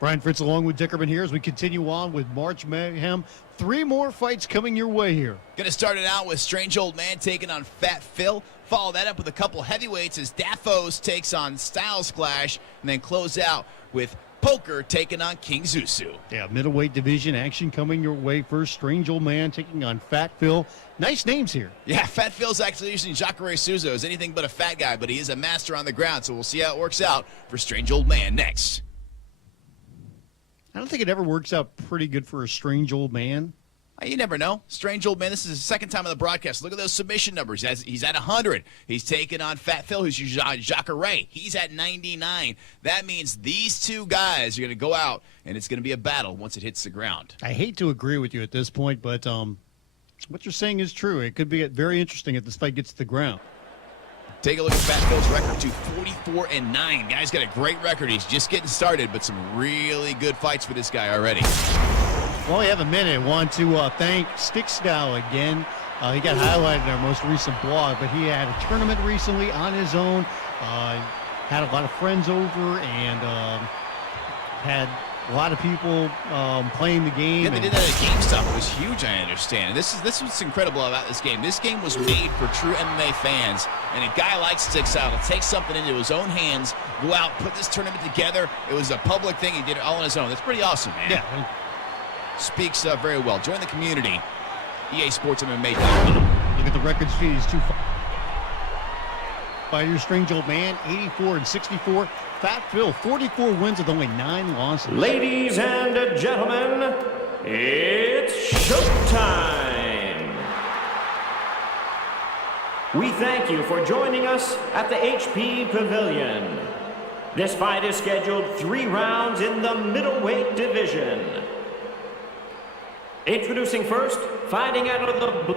Brian Fritz along with Dickerman here as we continue on with March Mayhem. 3 more fights coming your way here. Gonna start it out with Strange Old Man taking on Fat Phil. Follow that up with a couple heavyweights as xDAFFOSx takes on Stylezclash, and then close out with Poker taking on XKingslyZissou. Yeah, middleweight division action coming your way first. Strange Old Man taking on Fat Phil. Nice names here. Yeah, Fat Phil's actually using Jacare Souza as anything but a fat guy, but he is a master on the ground, so we'll see how it works out for Strange Old Man next. I don't think it ever works out pretty good for a Strange Old Man. You never know. Strange Old Man, this is his second time on the broadcast. Look at those submission numbers. He's at 100. He's taking on Fat Phil, who's Jacare. He's at 99. That means these two guys are going to go out, and it's going to be a battle once it hits the ground. I hate to agree with you at this point, but what you're saying is true. It could be very interesting if this fight gets to the ground. Take a look at Fat Phil's record, too, 44-9. Guy's got a great record. He's just getting started, but some really good fights for this guy already. Well, we have a minute. Want to thank Stickstyle again. He got highlighted in our most recent blog, but he had a tournament recently on his own. Had a lot of friends over and had a lot of people playing the game. Yeah, they did that at GameStop. It was huge, I understand. This is what's incredible about this game. This game was made for true MMA fans, and a guy like Stickstyle will take something into his own hands, go out, put this tournament together. It was a public thing. He did it all on his own. That's pretty awesome, man. Yeah. Speaks very well. Join the community. EA Sports MMA.com. Look at the records feed. He's 2 fighters. Strange Old Man, 84-64. Fat Phil, 44 wins with only 9 losses. Ladies and gentlemen, it's showtime. We thank you for joining us at the HP Pavilion. This fight is scheduled 3 rounds in the middleweight division. Introducing first, fighting out of the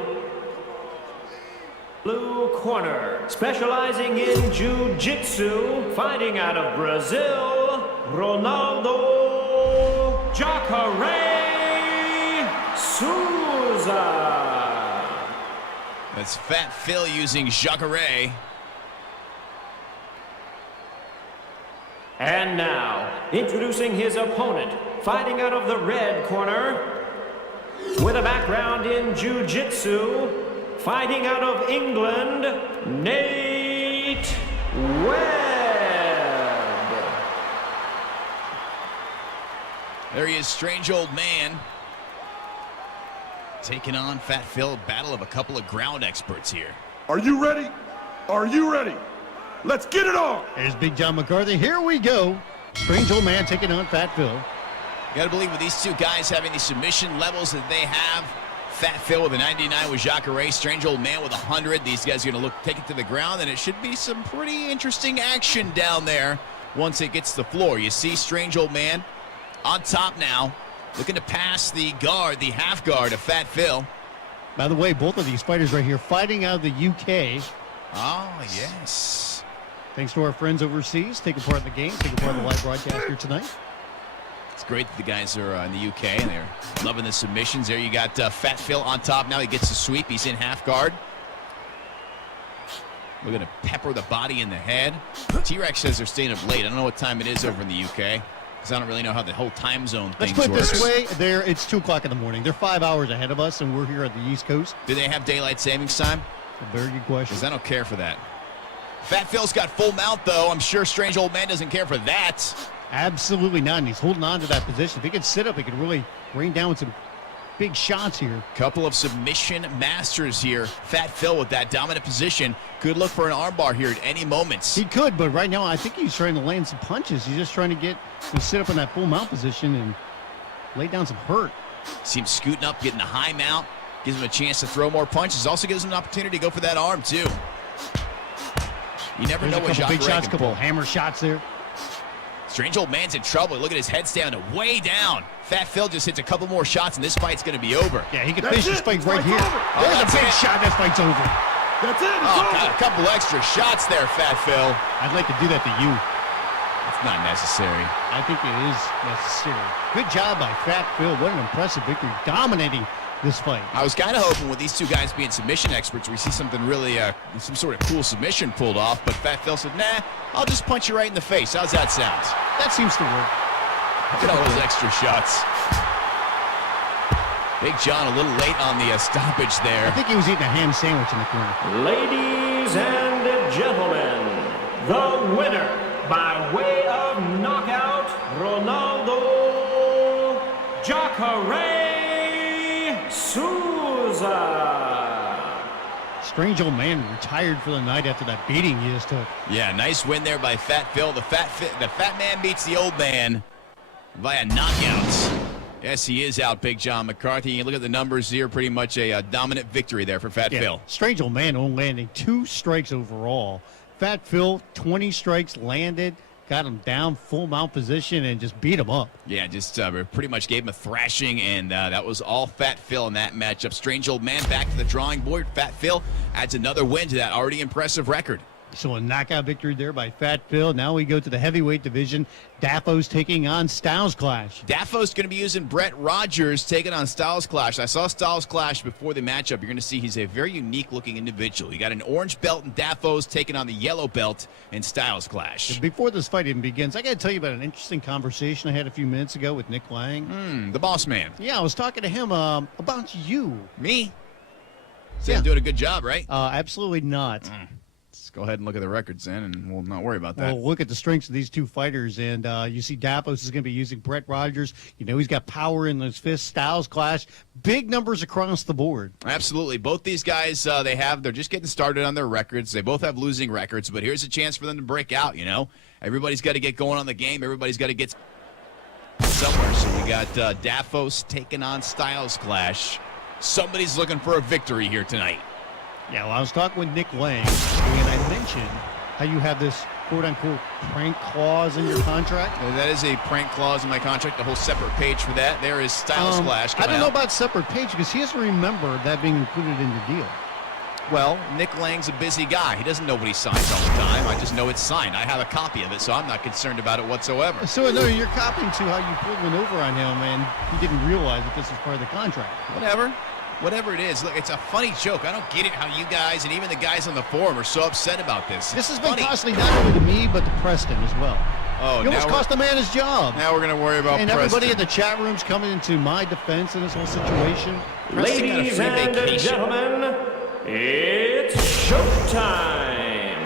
blue corner, specializing in jiu-jitsu, fighting out of Brazil, Ronaldo Jacare Souza. That's Fat Phil using Jacare. And now, introducing his opponent, fighting out of the red corner, with a background in jiu-jitsu, fighting out of England, Nate Webb. There he is, Strange Old Man. Taking on Fat Phil, battle of a couple of ground experts here. Are you ready? Are you ready? Let's get it on! There's Big John McCarthy. Here we go. Strange Old Man taking on Fat Phil. You got to believe with these two guys having the submission levels that they have, Fat Phil with a 99 with Jacare, Strange Old Man with 100. These guys are going to take it to the ground, and it should be some pretty interesting action down there once it gets to the floor. You see Strange Old Man on top now, looking to pass the guard, the half guard of Fat Phil. By the way, both of these fighters right here fighting out of the UK. Oh, yes. Thanks to our friends overseas taking part in the game, taking part in the live broadcast here tonight. It's great that the guys are in the UK, and they're loving the submissions. There you got Fat Phil on top now. He gets the sweep. He's in half guard. We're going to pepper the body in the head. T-Rex says they're staying up late. I don't know what time it is over in the UK, because I don't really know how the whole time zone thing works. Let's put it this way. It's 2 o'clock in the morning. They're 5 hours ahead of us, and we're here at the East Coast. Do they have daylight savings time? A very good question. Because I don't care for that. Fat Phil's got full mount, though. I'm sure Strange Old Man doesn't care for that. Absolutely not, and he's holding on to that position. If he can sit up, he can really rain down with some big shots here. Couple of submission masters here. Fat Phil with that dominant position could look for an armbar here at any moment. He could, but right now I think he's trying to land some punches. He's just trying to get to sit up in that full mount position and lay down some hurt. See him scooting up, getting the high mount. Gives him a chance to throw more punches. Also gives him an opportunity to go for that arm, too. You never know what big shots, couple hammer shots there. Strange Old Man's in trouble. Look at his head's down to way down. Fat Phil just hits a couple more shots, and this fight's going to be over. Yeah, he can finish this fight right here. There's a big shot. This fight's over. That's it. Oh, God, a couple extra shots there, Fat Phil. I'd like to do that to you. It's not necessary. I think it is necessary. Good job by Fat Phil. What an impressive victory. Dominating this fight. I was kind of hoping with these two guys being submission experts, we see something really, some sort of cool submission pulled off, but Fat Phil said, nah, I'll just punch you right in the face. How's that sound? That seems to work. Look at all those extra shots. Big John a little late on the stoppage there. I think he was eating a ham sandwich in the corner. Ladies and gentlemen, the winner by way of knockout, Ronaldo Jacare Souza. Strange old man retired for the night after that beating he just took. Yeah, nice win there by Fat Phil. The fat man beats the old man via knockouts. Yes, he is out, Big John McCarthy. You look at the numbers here, pretty much a dominant victory there for Fat Phil. Strange old man only landing 2 strikes overall. Fat Phil, 20 strikes landed, got him down full mount position, and just beat him up. Yeah, just pretty much gave him a thrashing, and that was all Fat Phil in that matchup. Strange old man back to the drawing board. Fat Phil adds another win to that already impressive record. So a knockout victory there by Fat Phil. Now we go to the heavyweight division. Daffos taking on Stylezclash. Daffos going to be using Brett Rogers taking on Stylezclash. I saw Stylezclash before the matchup. You're going to see he's a very unique-looking individual. You got an orange belt in Daffos taking on the yellow belt in Stylezclash. Before this fight even begins, I got to tell you about an interesting conversation I had a few minutes ago with Nick Lang. The boss man. Yeah, I was talking to him about you. Me? So I'm doing a good job, right? Absolutely not. Let's go ahead and look at the records then, and we'll not worry about that. Well, look at the strengths of these two fighters, and you see Daffos is going to be using Brett Rogers. You know, he's got power in his fists. Stylezclash, big numbers across the board. Absolutely. Both these guys, they're just getting started on their records. They both have losing records, but here's a chance for them to break out, you know. Everybody's got to get going on the game. Everybody's got to get somewhere. So we got Daffos taking on Stylezclash. Somebody's looking for a victory here tonight. Yeah, well, I was talking with Nick Lang, and I mentioned how you have this quote-unquote prank clause in your contract. That is a prank clause in my contract, a whole separate page for that. There is Stylezclash. I don't know about separate page because he doesn't remember that being included in your deal. Well, Nick Lang's a busy guy. He doesn't know what he signs all the time. I just know it's signed. I have a copy of it, so I'm not concerned about it whatsoever. So, no, you're copying to how you pulled one over on him, and he didn't realize that this was part of the contract. Whatever it is, look, it's a funny joke. I don't get it how you guys and even the guys on the forum are so upset about this. This has been costly not only to me, but to Preston as well. Oh, you almost cost the man his job. Now we're going to worry about Preston. And everybody in the chat room's coming into my defense in this whole situation. Preston got a Ladies free and vacation. gentlemen, it's showtime.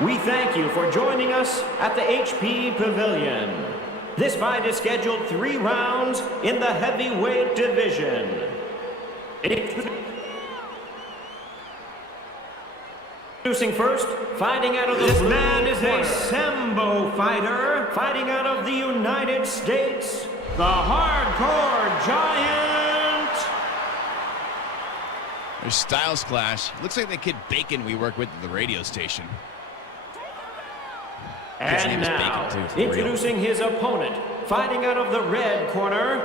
We thank you for joining us at the HP Pavilion. This fight is scheduled 3 rounds in the heavyweight division. Introducing first, fighting out of the blue man is a Sambo fighter, fighting out of the United States, the Hardcore Giant. There's Stylezclash. Looks like the kid Bacon we work with at the radio station. His name And is now, Bacon, too, for real. introducing his opponent, fighting out of the red corner,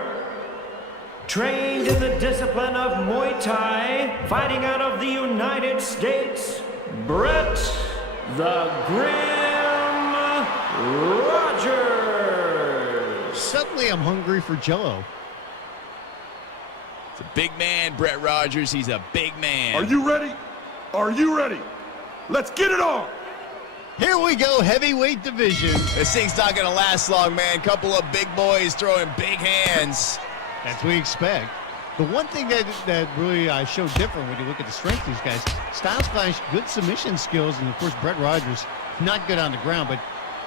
trained in the discipline of Muay Thai, fighting out of the United States, Brett the Grim Rogers. Suddenly I'm hungry for Jell-O. It's a big man, Brett Rogers. He's a big man. Are you ready? Are you ready? Let's get it on! Here we go, heavyweight division. This thing's not going to last long, man. Couple of big boys throwing big hands. That's what we expect. The one thing that really showed different when you look at the strength of these guys, Stylezclash, good submission skills, and of course Brett Rogers, not good on the ground, but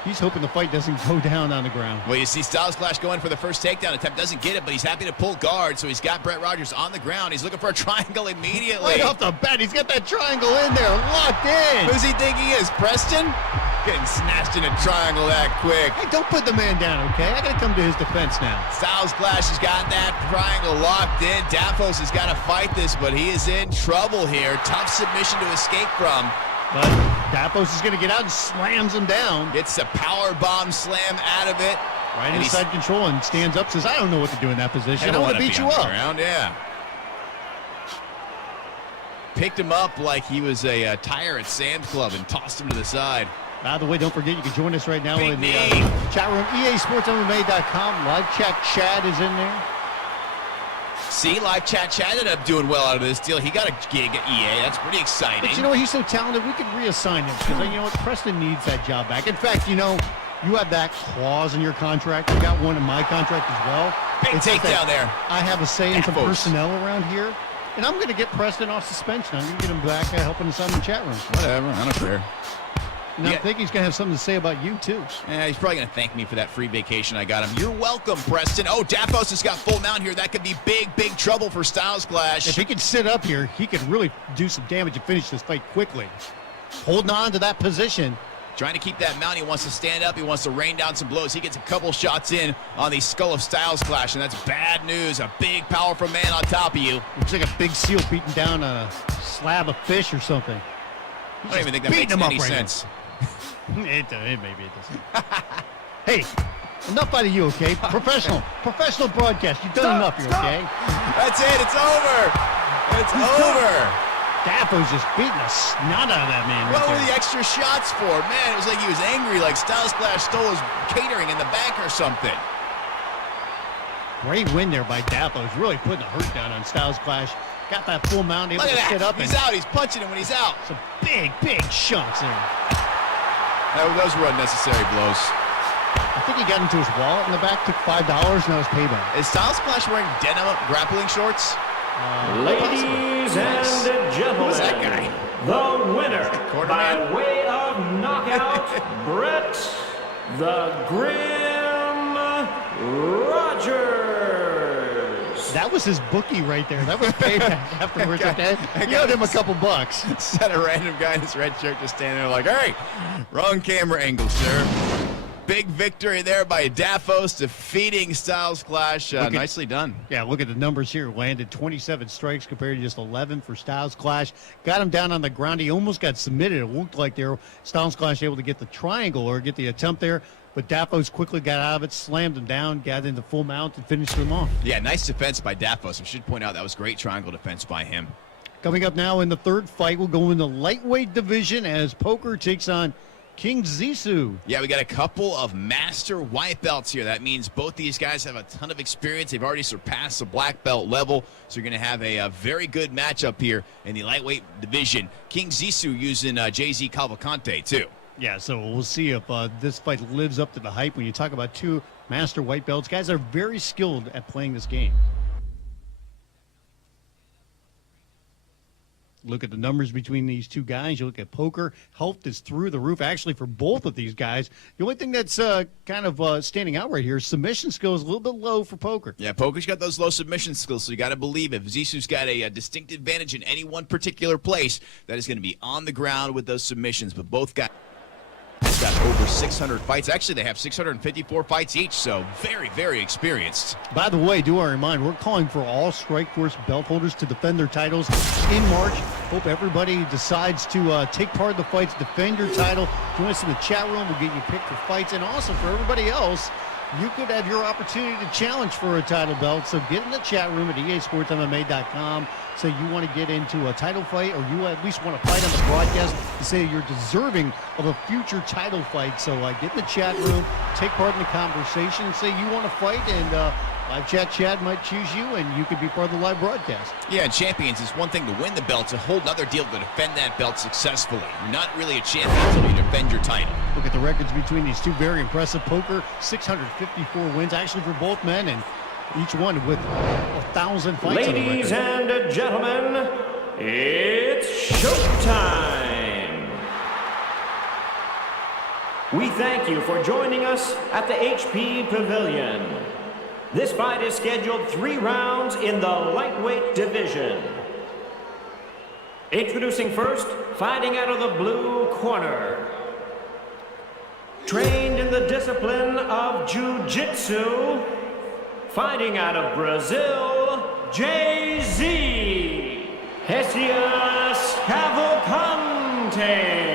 he's hoping the fight doesn't go down on the ground. Well, you see Stylezclash going for the first takedown attempt. Doesn't get it, but he's happy to pull guard, so he's got Brett Rogers on the ground. He's looking for a triangle immediately. Right off the bat, he's got that triangle in there, locked in. Who's he think he is, Preston? Getting snatched in a triangle that quick. Hey, don't put the man down, okay? I got to come to his defense now. Stylezclash has got that triangle locked in. Daffos has got to fight this, but he is in trouble here. Tough submission to escape from. But Daffos is going to get out and slams him down. Gets a power bomb slam out of it. Right And inside control and stands up, says, I don't know what to do in that position. I don't want to wanna beat be you on the up. ground, yeah. Picked him up like he was a tire at Sam's Club and tossed him to the side. By the way, don't forget you can join us right now Big in the knee. chat room. EASportsMMA.com. Live chat Chad is in there. See, live chat ended up doing well out of this deal. He got a gig at EA. That's pretty exciting. But you know what? He's so talented, we could reassign him because, you know what? Preston needs that job back. In fact, you know, you have that clause in your contract. I got one in my contract as well. Big takedown there. I have a say in some Xdaffos. personnel around here, and I'm going to get Preston off suspension. I'm going to get him back helping us out in the chat room. Whatever, I don't care. And I think he's going to have something to say about you, too. Yeah, he's probably going to thank me for that free vacation I got him. You're welcome, Preston. Oh, xDAFFOSx has got full mount here. That could be big, big trouble for Stylezclash. If he could sit up here, he could really do some damage and finish this fight quickly. Holding on to that position. Trying to keep that mount. He wants to stand up. He wants to rain down some blows. He gets a couple shots in on the skull of Stylezclash, and that's bad news. A big, powerful man on top of you. Looks like a big seal beating down a slab of fish or something. I don't even think that makes any sense. Maybe it doesn't. Hey, enough out of you, okay? Professional broadcast. You've done enough here, okay? That's it. It's over. It's over. Xdaffos just beating the snot out of that man. What right were there. the extra shots for? Man, it was like he was angry, like Stylezclash stole his catering in the back or something. Great win there by Xdaffos. Really putting a hurt down on Stylezclash. Got that full mount, able Look to at sit that. up. He's out. He's punching him when he's out. Some big shots there. Those were unnecessary blows. I think he got into his wallet in the back, took $5, and that was payback. Is Stylezclash wearing denim grappling shorts? Ladies and gentlemen, Who's that guy? the winner by Quarterman? way of knockout, Brett the Grim Rogers. That was his bookie right there. That was payback afterwards, okay? He owed him a couple bucks. Set a random guy in his red shirt just standing there like, hey, wrong camera angle, sir. Big victory there by xDAFFOSx, defeating Stylezclash. Nicely done. Yeah, look at the numbers here. Landed 27 strikes compared to just 11 for Stylezclash. Got him down on the ground. He almost got submitted. It looked like there Stylezclash able to get the triangle or get the attempt there. But xDAFFOSx quickly got out of it, slammed him down, got into full mount, and finished him off. Yeah, nice defense by xDAFFOSx. I should point out that was great triangle defense by him. Coming up now in the third fight, we'll go in the lightweight division as Poker takes on XKingslyZissou. Yeah, we got a couple of master white belts here. That means both these guys have a ton of experience. They've already surpassed the black belt level, so you're going to have a very good matchup here in the lightweight division. XKingslyZissou using JZ Cavalcante, too. Yeah, so we'll see if this fight lives up to the hype. When you talk about two master white belts, guys are very skilled at playing this game. Look at the numbers between these two guys. You look at Poker. Health is through the roof, actually, for both of these guys. The only thing that's kind of standing out right here is submission skills a little bit low for Poker. Yeah, Poker's got those low submission skills, so you got to believe if Zissou's got a distinct advantage in any one particular place, that is going to be on the ground with those submissions. But both guys got over 600 fights. Actually, they have 654 fights each, so very, very experienced. By the way, do I remind, we're calling for all Strikeforce belt holders to defend their titles in March. Hope everybody decides to take part in the fights, defend your title. Join us in the chat room. We'll get you picked for fights. And also for everybody else, you could have your opportunity to challenge for a title belt. So get in the chat room at easportsmma.com. Say you want to get into a title fight, or you at least want to fight on the broadcast to say you're deserving of a future title fight. So get in the chat room, take part in the conversation, and say you want to fight, and Live Chat Chad might choose you, and you could be part of the live broadcast. Yeah, champions, it's one thing to win the belt. It's a whole other deal to defend that belt successfully. You're not really a champion until you defend your title. Look at the records between these two. Very impressive. Poker, 654 wins, actually, for both men, and each one with 1,000 fights. Ladies and gentlemen, it's showtime. We thank you for joining us at the HP Pavilion. This fight is scheduled 3 rounds in the lightweight division. Introducing first, fighting out of the blue corner. Trained in the discipline of Jiu-Jitsu, fighting out of Brazil, JZ Cavalcante.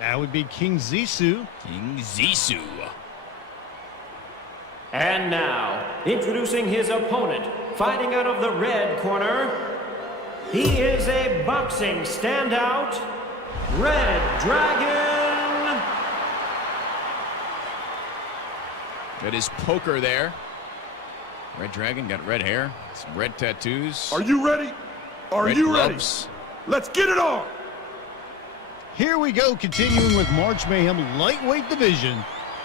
That would be XKingslyZissou. XKingslyZissou. And now, introducing his opponent, fighting out of the red corner, he is a boxing standout, Red Dragon. That is Poker there. Red Dragon got red hair, some red tattoos. Are you ready? Are Red you gloves. ready? Let's get it on! Here we go, continuing with March Mayhem lightweight division.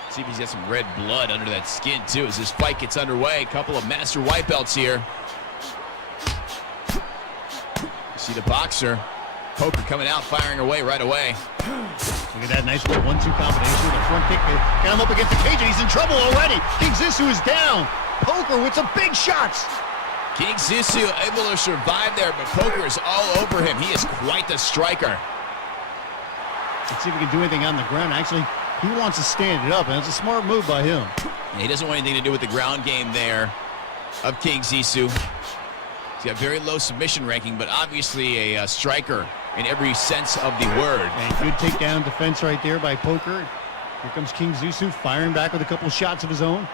See if he's got some red blood under that skin, too, as this fight gets underway. A couple of master white belts here. You see the boxer. Poker coming out, firing away right away. Look at that nice little 1-2 combination with a front kick. Got him up against the cage, and he's in trouble already. XKingslyZissou is down. Poker with some big shots. XKingslyZissou able to survive there, but Poker is all over him. He is quite the striker. Let's see if he can do anything on the ground. Actually, he wants to stand it up, and it's a smart move by him. Yeah, he doesn't want anything to do with the ground game there of XKingslyZissou. He's got very low submission ranking, but obviously a striker in every sense of the word. And good takedown defense right there by Poker. Here comes XKingslyZissou firing back with a couple of shots of his own.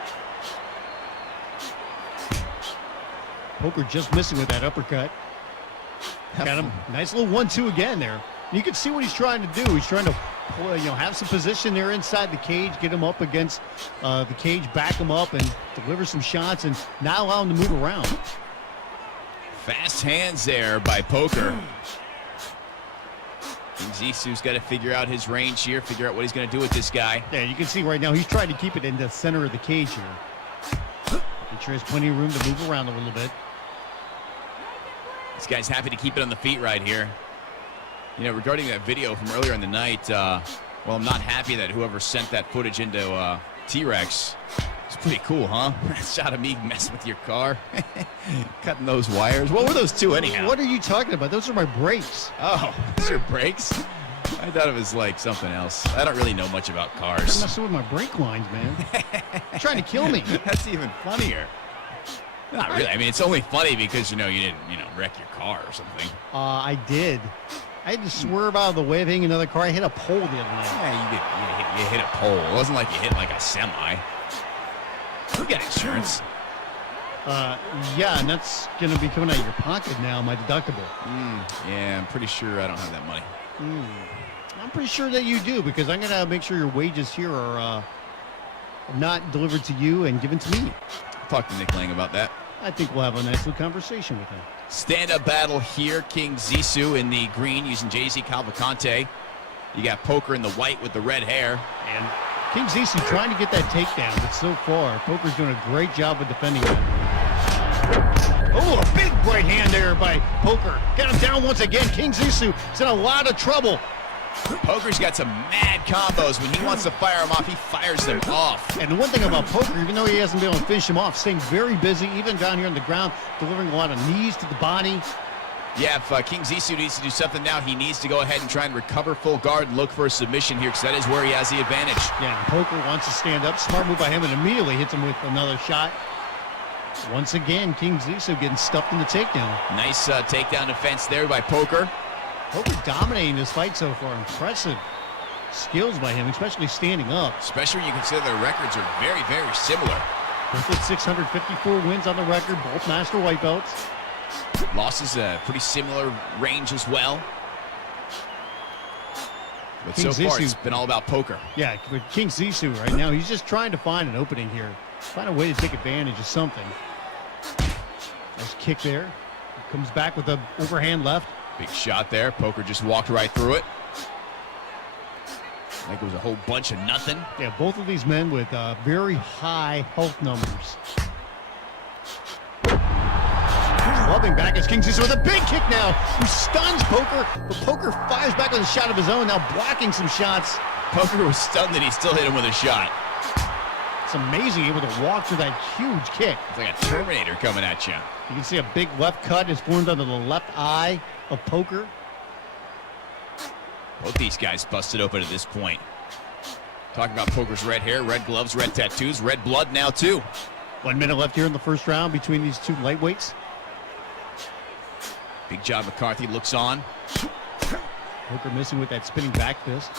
Poker just missing with that uppercut. Got him. Nice little 1-2 again there. And you can see what he's trying to do. He's trying to have some position there inside the cage, get him up against the cage, back him up, and deliver some shots, and not allow him to move around. Fast hands there by Poker. XKingslyZissou's got to figure out his range here, figure out what he's going to do with this guy. Yeah, you can see right now he's trying to keep it in the center of the cage here. Make sure there's plenty of room to move around a little bit. This guy's happy to keep it on the feet right here. You know, regarding that video from earlier in the night, well, I'm not happy that whoever sent that footage into T-Rex. It's pretty cool, huh? Shot of me messing with your car, cutting those wires. What were those two anyhow? What are you talking about? Those are my brakes. Oh, those are brakes? I thought it was like something else. I don't really know much about cars. You're messing with my brake lines, man. You're trying to kill me. That's even funnier. Not really. I mean, it's only funny because, you know, you didn't, wreck your car or something. I did. I had to swerve out of the way of hitting another car. I hit a pole the other night. Yeah, you hit a pole. It wasn't like you hit like a semi. You got insurance. Yeah, and that's going to be coming out of your pocket now, my deductible. Yeah, I'm pretty sure I don't have that money. I'm pretty sure that you do, because I'm going to make sure your wages here are not delivered to you and given to me. Talk to Nick Lang about that. I think we'll have a nice little conversation with him. Stand-up battle here. XKingslyZissou in the green using JZ Cavalcante. You got Poker in the white with the red hair. And XKingslyZissou trying to get that takedown, but so far, Poker's doing a great job of defending it. Oh, a big right hand there by Poker. Got him down once again. XKingslyZissou is in a lot of trouble. Poker's got some mad combos. When he wants to fire them off, he fires them off. And the one thing about Poker, even though he hasn't been able to finish him off, staying very busy, even down here on the ground, delivering a lot of knees to the body. Yeah, if XKingslyZissou needs to do something now, he needs to go ahead and try and recover full guard and look for a submission here, because that is where he has the advantage. Yeah, Poker wants to stand up. Smart move by him, and immediately hits him with another shot. Once again, XKingslyZissou getting stuffed in the takedown. Nice takedown defense there by Poker. Poker dominating this fight so far. Impressive skills by him, especially standing up. Especially when you consider their records are very, very similar. Both with 654 wins on the record, both master white belts. Losses a pretty similar range as well. But so far, it's been all about Poker. Yeah, with XKingslyZissou right now, he's just trying to find an opening here. Find a way to take advantage of something. Nice kick there. Comes back with a overhand left. Big shot there. Poker just walked right through it. Like it was a whole bunch of nothing. Yeah, both of these men with very high health numbers. Clubbing back as XKingslyZissou with a big kick now, who stuns Poker, but Poker fires back with a shot of his own, now blocking some shots. Poker was stunned that he still hit him with a shot. It's amazing, able to walk through that huge kick. It's like a Terminator coming at you. You can see a big left cut is formed under the left eye of Poker. Both these guys busted open at this point. Talking about Poker's red hair, red gloves, red tattoos, red blood now too. 1 minute left here in the first round between these two lightweights. Big John McCarthy looks on. Poker missing with that spinning back fist.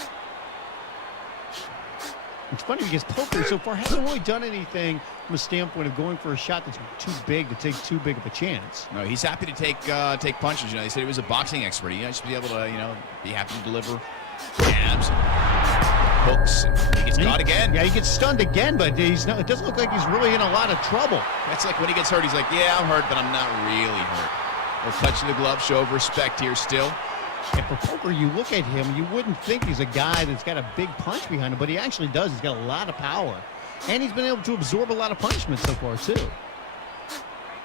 It's funny because Poker so far hasn't really done anything from a standpoint of going for a shot that's too big to take too big of a chance. No, he's happy to take punches. You know, they said he was a boxing expert. He should be able to, be happy to deliver jabs, hooks. He gets caught again. Yeah, he gets stunned again, but it doesn't look like he's really in a lot of trouble. That's like when he gets hurt, he's like, yeah, I'm hurt, but I'm not really hurt. Well, touching the glove, show of respect here still. And for Poker, you look at him, you wouldn't think he's a guy that's got a big punch behind him, but he actually does. He's got a lot of power. And he's been able to absorb a lot of punishment so far, too.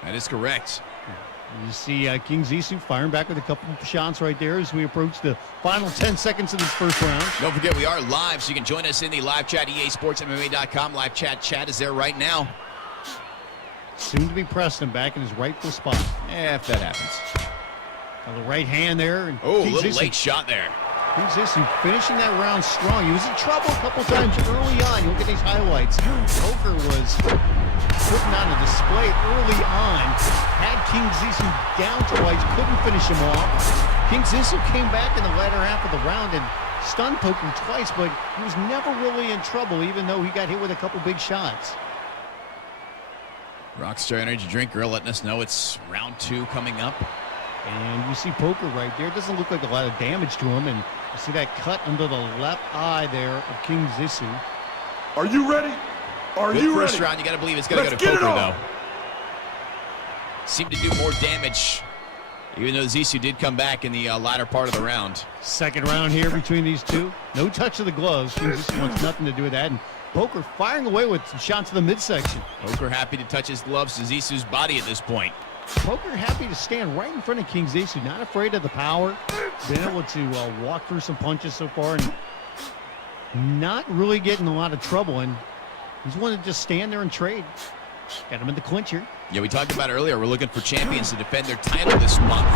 That is correct. You see XKingslyZissou firing back with a couple of shots right there as we approach the final 10 seconds of this first round. Don't forget, we are live, so you can join us in the live chat, easportsmma.com. Live chat is there right now. Soon to be Preston back in his rightful spot. Yeah, if that happens. The right hand there. And oh, a little late shot there. XKingslyZissou finishing that round strong. He was in trouble a couple times early on. You look at these highlights. Poker was putting on a display early on. Had XKingslyZissou down twice, couldn't finish him off. XKingslyZissou came back in the latter half of the round and stunned Poker twice, but he was never really in trouble, even though he got hit with a couple big shots. Rockstar Energy Drink Girl letting us know it's round 2 coming up. And you see Poker right there. It doesn't look like a lot of damage to him. And you see that cut under the left eye there of XKingslyZissou. Are you ready? Are Good you first ready? round. You got to believe it's going to go to Poker, though. Seemed to do more damage, even though Zissou did come back in the latter part of the round. Second round here between these two. No touch of the gloves. XKingslyZissou wants nothing to do with that. And Poker firing away with some shots to the midsection. Poker happy to touch his gloves to Zissou's body at this point. Poker happy to stand right in front of XKingslyZissou, not afraid of the power. Been able to walk through some punches so far and not really getting a lot of trouble. And he's wanting to just stand there and trade. Got him in the clincher. Yeah, we talked about earlier. We're looking for champions to defend their title this month.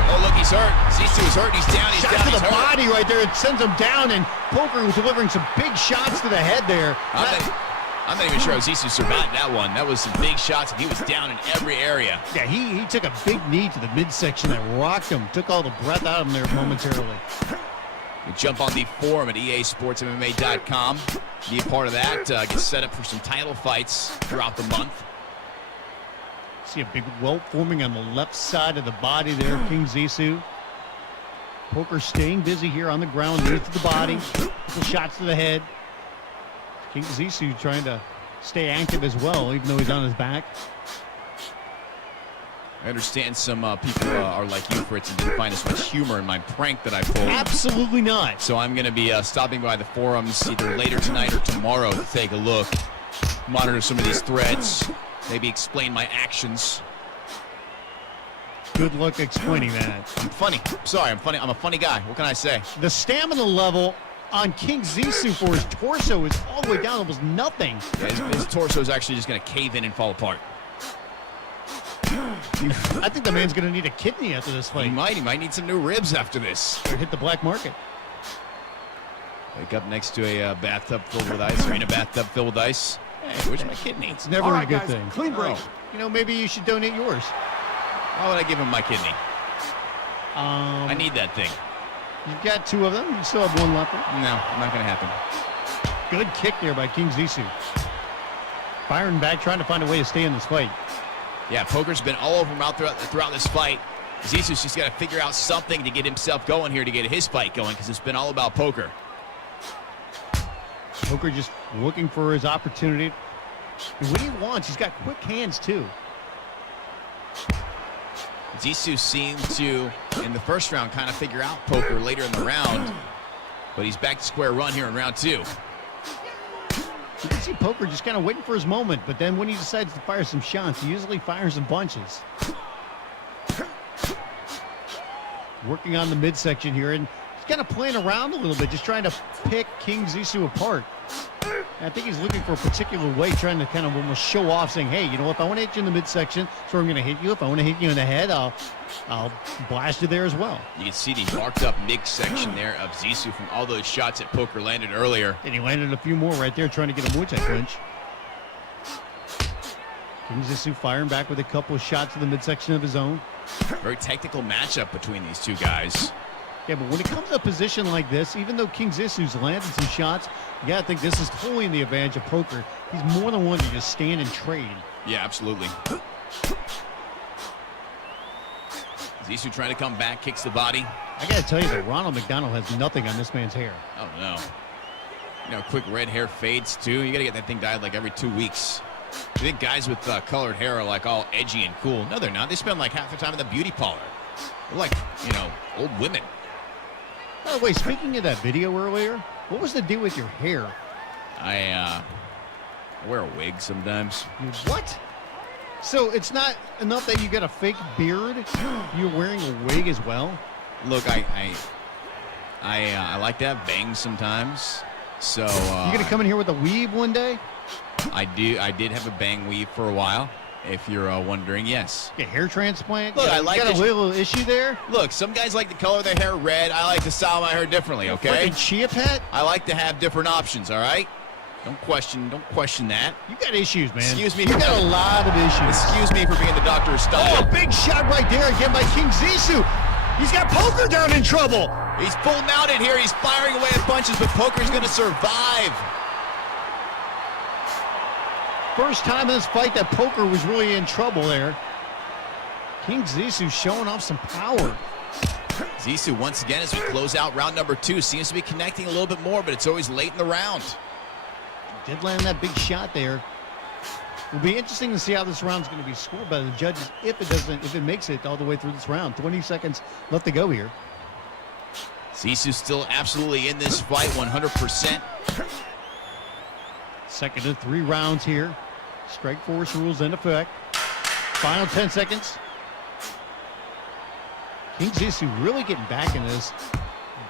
Oh, look, he's hurt. Zissou is hurt. He's down. He's Shot down. to He's the hurt. body right there. It sends him down, and Poker was delivering some big shots to the head there. I'm not even sure how Zissou survived that one. That was some big shots, and he was down in every area. Yeah, he took a big knee to the midsection that rocked him. Took all the breath out of him there momentarily. You jump on the forum at easportsmma.com. Be a part of that. Get set up for some title fights throughout the month. See a big welt forming on the left side of the body there, XKingslyZissou. Poker staying busy here on the ground, knees to the body, couple shots to the head. XKingslyZissou trying to stay active as well, even though he's on his back. I understand some people are like you, Fritz, and didn't find as much humor in my prank that I pulled. Absolutely not. So I'm going to be stopping by the forums either later tonight or tomorrow to take a look, monitor some of these threads, maybe explain my actions. Good luck explaining that. I'm funny. Sorry, I'm funny. I'm a funny guy. What can I say? The stamina level on XKingslyZissou for his torso is all the way down. It was nothing. Yeah, his torso is actually just going to cave in and fall apart. I think the man's going to need a kidney after this fight. He might need some new ribs after this. Or hit the black market. Wake up next to a bathtub filled with ice, or in a bathtub filled with ice. Hey, where's my kidney? It's never All a right, good guys, thing. clean break. You know, maybe you should donate yours. Why would I give him my kidney? I need that thing. You've got 2 of them. You still have 1 left. No, not going to happen. Good kick there by XKingslyZissou. Firing back, trying to find a way to stay in this fight. Yeah, Poker's been all over him throughout this fight. Zissou's just got to figure out something to get himself going here to get his fight going, because it's been all about Poker. Poker just looking for his opportunity. And what he wants, he's got quick hands too. Zissou seemed to, in the first round, kind of figure out Poker later in the round, but he's back to square one here in round 2. You can see Poker just kind of waiting for his moment, but then when he decides to fire some shots, he usually fires in bunches. Working on the midsection here, and he's kind of playing around a little bit, just trying to pick XKingslyZissou apart. And I think he's looking for a particular way, trying to kind of almost show off, saying, hey, you know, if I want to hit you in the midsection, so I'm going to hit you. If I want to hit you in the head, I'll blast you there as well. You can see the marked up midsection there of Zissou from all those shots that Poker landed earlier. And he landed a few more right there, trying to get a Muay Thai clinch. XKingslyZissou firing back with a couple of shots to the midsection of his own. Very technical matchup between these two guys. Yeah, but when it comes to a position like this, even though XKingslyZissou's landed some shots, you gotta think this is totally in the advantage of Poker. He's more than willing to just stand and trade. Yeah, absolutely. Zissou trying to come back, kicks the body. I gotta tell you that Ronald McDonald has nothing on this man's hair. Oh, no. You know, quick red hair fades, too. You gotta get that thing dyed like every 2 weeks. You think guys with colored hair are like all edgy and cool. No, they're not. They spend like half their time in the beauty parlor. They're like, you know, old women. By the way, speaking of that video earlier, what was the deal with your hair? I wear a wig sometimes. You what? So it's not enough that you got a fake beard, you're wearing a wig as well? Look, I like to have bangs sometimes. So you gonna come in here with a weave one day? I did have a bang weave for a while. If you're wondering, yes. Get a hair transplant? Look, I like got a this- little issue there? Look, some guys like to color their hair red. I like to style my hair differently, okay? Freaking chia pet? I like to have different options, all right? Don't question that. You got issues, man. Excuse me. You got a lot of issues. Excuse me for being the doctor of style. Oh, big shot right there again by XKingslyZissou. He's got Poker down in trouble. He's full mounted here. He's firing away at punches, but Poker's going to survive. First time in this fight that Poker was really in trouble there. XKingslyZissou showing off some power. Zissou, once again, as we close out round number 2, seems to be connecting a little bit more, but it's always late in the round. Did land that big shot there. It'll be interesting to see how this round's going to be scored by the judges if it makes it all the way through this round. 20 seconds left to go here. Zissou still absolutely in this fight, 100%. Second of 3 rounds here. Strike force rules in effect. Final 10 seconds. XKingslyZissou really getting back in this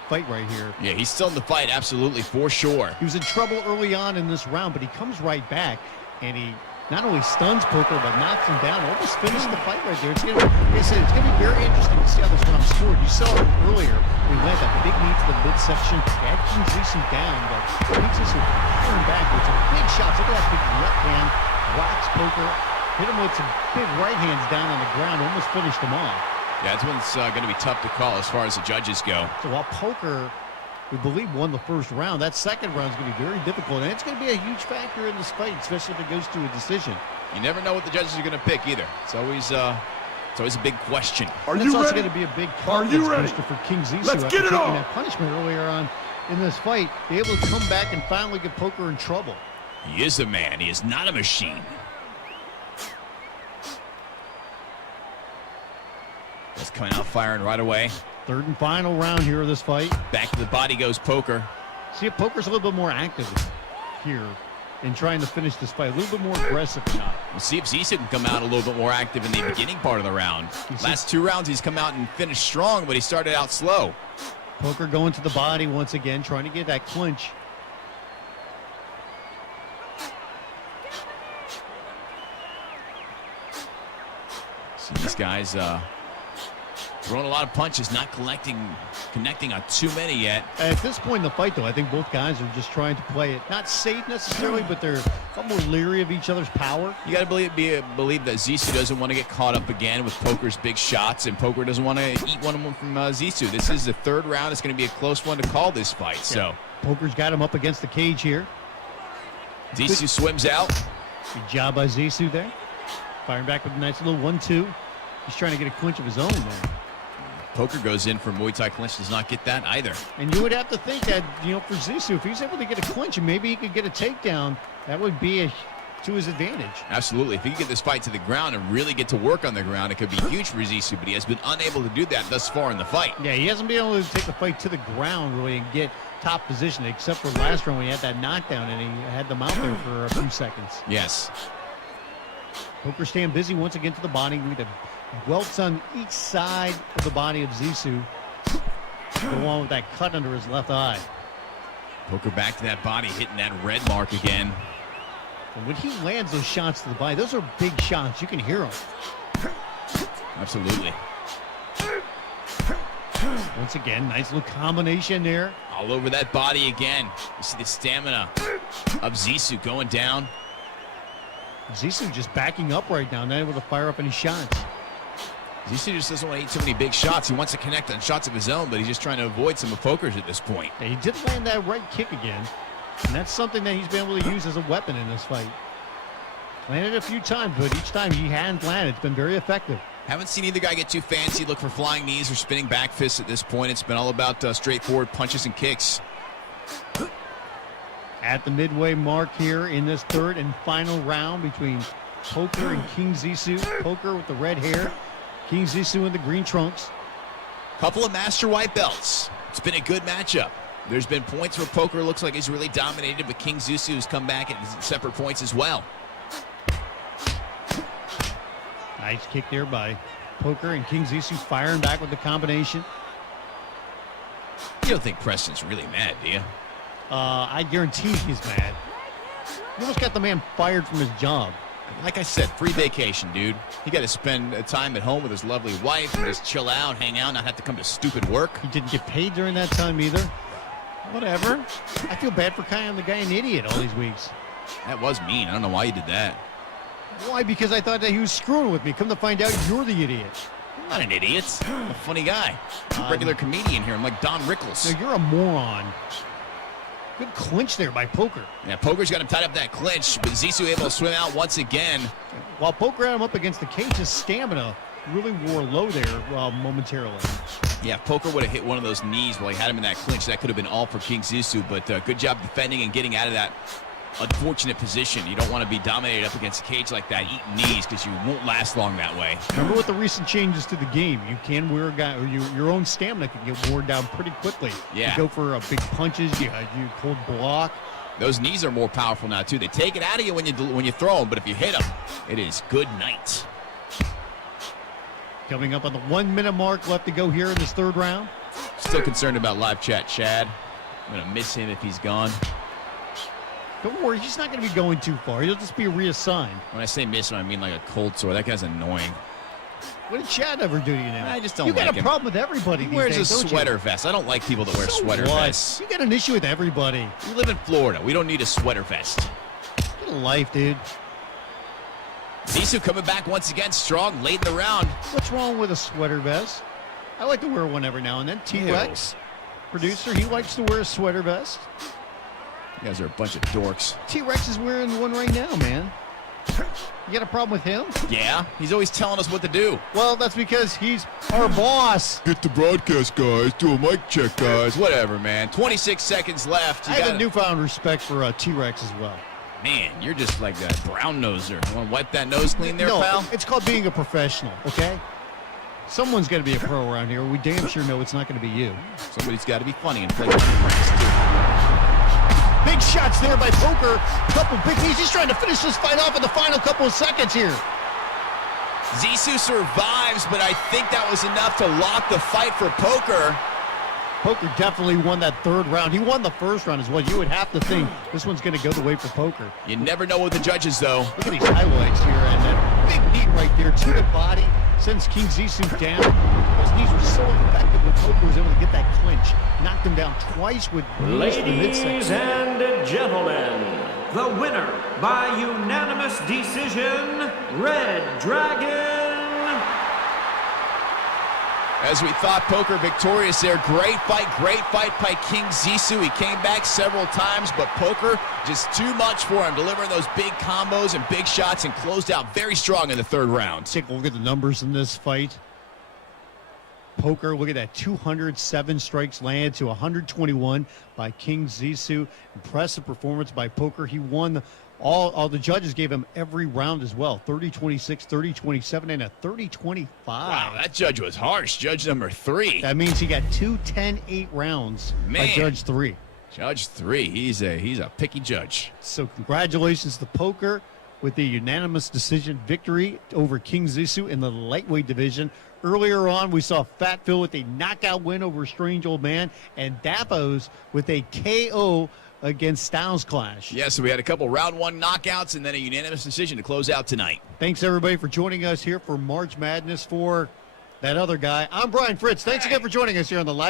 fight right here. Yeah, he's still in the fight, absolutely, for sure. He was in trouble early on in this round, but he comes right back, and he not only stuns Poker, but knocks him down. Almost finished the fight right there. It's gonna, like I said, it's going to be very interesting to see how this round scored. You saw it earlier. We went that big knee to the midsection, had XKingslyZissou down, but XKingslyZissou firing back with some big shots. Look at that big left hand, rocks Poker, hit him with some big right hands down on the ground, almost finished him off. Yeah, that's one's going to be tough to call as far as the judges go. So while Poker, we believe, won the first round, that second round is going to be very difficult, and it's going to be a huge factor in this fight, especially if it goes to a decision. You never know what the judges are going to pick either. It's always a big question. Are That's you also ready? going to be a big Are you confidence ready? booster for XKingslyZissou Let's after get it taking on. that punishment earlier on in this fight. Be able to come back and finally get Poker in trouble. He is a man. He is not a machine. Just coming out firing right away. Third and final round here of this fight. Back to the body goes Poker. See if Poker's a little bit more active here in trying to finish this fight, a little bit more aggressive now. We'll see if Zissou can come out a little bit more active in the beginning part of the round. Last 2 rounds, he's come out and finished strong, but he started out slow. Poker going to the body once again, trying to get that clinch. See these guys throwing a lot of punches, not connecting on too many yet. At this point in the fight, though, I think both guys are just trying to play it, not safe necessarily, but they're a lot more leery of each other's power. You got to believe that Zissou doesn't want to get caught up again with Poker's big shots, and Poker doesn't want to eat one of them from Zissou. This is the 3rd round. It's going to be a close one to call this fight. So Poker's got him up against the cage here. Zissou swims out. Good job by Zissou there. Firing back with a nice little 1-2. He's trying to get a clinch of his own there. Poker goes in for Muay Thai clinch, does not get that either. And you would have to think that, for Zissou, if he's able to get a clinch and maybe he could get a takedown, that would be to his advantage. Absolutely. If he can get this fight to the ground and really get to work on the ground, it could be huge for Zissou, but he has been unable to do that thus far in the fight. Yeah, he hasn't been able to take the fight to the ground really and get top position, except for last round when he had that knockdown and he had them out there for a few seconds. Yes. Poker staying busy once again to the body with the welts on each side of the body of Zissou. Go on with that cut under his left eye. Poker back to that body, hitting that red mark again. And when he lands those shots to the body, those are big shots. You can hear them. Absolutely. Once again, nice little combination there. All over that body again. You see the stamina of Zissou going down. Zissou just backing up right now, not able to fire up any shots. Zissou just doesn't want to eat too many big shots. He wants to connect on shots of his own, but he's just trying to avoid some of Poker's at this point. Yeah, he did land that right kick again, and that's something that he's been able to use as a weapon in this fight. Landed a few times, but each time he hadn't landed. It's been very effective. Haven't seen either guy get too fancy, look for flying knees or spinning back fists at this point. It's been all about straightforward punches and kicks. At the midway mark here in this 3rd and final round between Poker and XKingslyZissou. Poker with the red hair, XKingslyZissou in the green trunks. Couple of master white belts. It's been a good matchup. There's been points where Poker looks like he's really dominated, but XKingslyZissou has come back at separate points as well. Nice kick there by Poker, and XKingslyZissou firing back with the combination. You don't think Preston's really mad, do you? I guarantee he's mad. You almost got the man fired from his job. Like I said, free vacation, dude. He got to spend time at home with his lovely wife and just chill out, hang out, not have to come to stupid work. He didn't get paid during that time either. Whatever. I feel bad for calling the guy an idiot all these weeks. That was mean. I don't know why you did that. Why? Because I thought that he was screwing with me. Come to find out, you're the idiot. I'm not an idiot. I'm a funny guy. I'm a regular comedian here. I'm like Don Rickles. No, you're a moron. Good clinch there by Poker. Yeah, Poker's got him tied up that clinch, but Zissou able to swim out once again. While Poker had him up against the cage, his stamina really wore low there momentarily. Yeah, if Poker would have hit one of those knees while he had him in that clinch, that could have been all for XKingslyZissou, but good job defending and getting out of that unfortunate position. You don't want to be dominated up against a cage like that, eating knees, because you won't last long that way. Remember with the recent changes to the game, you can wear a guy, or your own stamina can get worn down pretty quickly. Yeah. You go for big punches, you cold block. Those knees are more powerful now too. They take it out of you when you throw them, but if you hit them, it is good night. Coming up on the 1 minute mark left to go here in this third round. Still concerned about live chat, Chad. I'm gonna miss him if he's gone. Don't worry, he's not going to be going too far. He'll just be reassigned. When I say miss him, I mean like a cold sore. That guy's annoying. What did Chad ever do to you now? I just don't you like him. You got a problem with everybody He these wears days, a don't sweater you? vest. I don't like people that wear So sweater what? vests. You got an issue with everybody. We live in Florida. We don't need a sweater vest. Get a life, dude. Zissou coming back once again strong late in the round. What's wrong with a sweater vest? I like to wear one every now and then. T-Rex, producer, he likes to wear a sweater vest. You guys are a bunch of dorks. T-Rex is wearing one right now, man. You got a problem with him? Yeah, he's always telling us what to do. Well, that's because he's our boss. Get the broadcast, guys. Do a mic check, guys. Whatever, man. 26 seconds left. I have a newfound respect for T-Rex as well. Man, you're just like a brown noser. You want to wipe that nose clean there, no, pal? It's called being a professional, okay? Someone's got to be a pro around here. We damn sure know it's not going to be you. Somebody's got to be funny and play with your friends, too. Big shots there by Poker. Couple big knees. He's trying to finish this fight off in the final couple of seconds here. Zissou survives, but I think that was enough to lock the fight for Poker. Poker definitely won that third round. He won the first round as well. You would have to think this one's going to go the way for Poker. You never know with the judges, though. Look at these highlights here, and that big knee right there to the body sends XKingslyZissou down. Those knees were so effective when Poker was able to get that clinch. Knocked him down twice with knees to the Ladies midsection. and gentlemen, the winner by unanimous decision, Red Dragon. As we thought, Poker victorious there. Great fight by XKingslyZissou. He came back several times, but Poker just too much for him, delivering those big combos and big shots and closed out very strong in the third round. Take a look at the numbers in this fight. Poker, look at that, 207 strikes landed to 121 by XKingslyZissou. Impressive performance by Poker. He won all the judges gave him every round as well. 30-26, 30-27, and a 30-25. Wow, that judge was harsh. Judge number 3. That means he got 2 10-8 rounds by Man. Judge 3. Judge 3, he's a picky judge. So congratulations to Poker with the unanimous decision victory over XKingslyZissou in the lightweight division. Earlier on, we saw Fat Phil with a knockout win over Strange Old Man, and Daffos with a KO against Stylezclash. Yeah, so we had a couple round 1 knockouts and then a unanimous decision to close out tonight. Thanks, everybody, for joining us here for March Madness for that other guy. I'm Brian Fritz. Thanks again for joining us here on the live.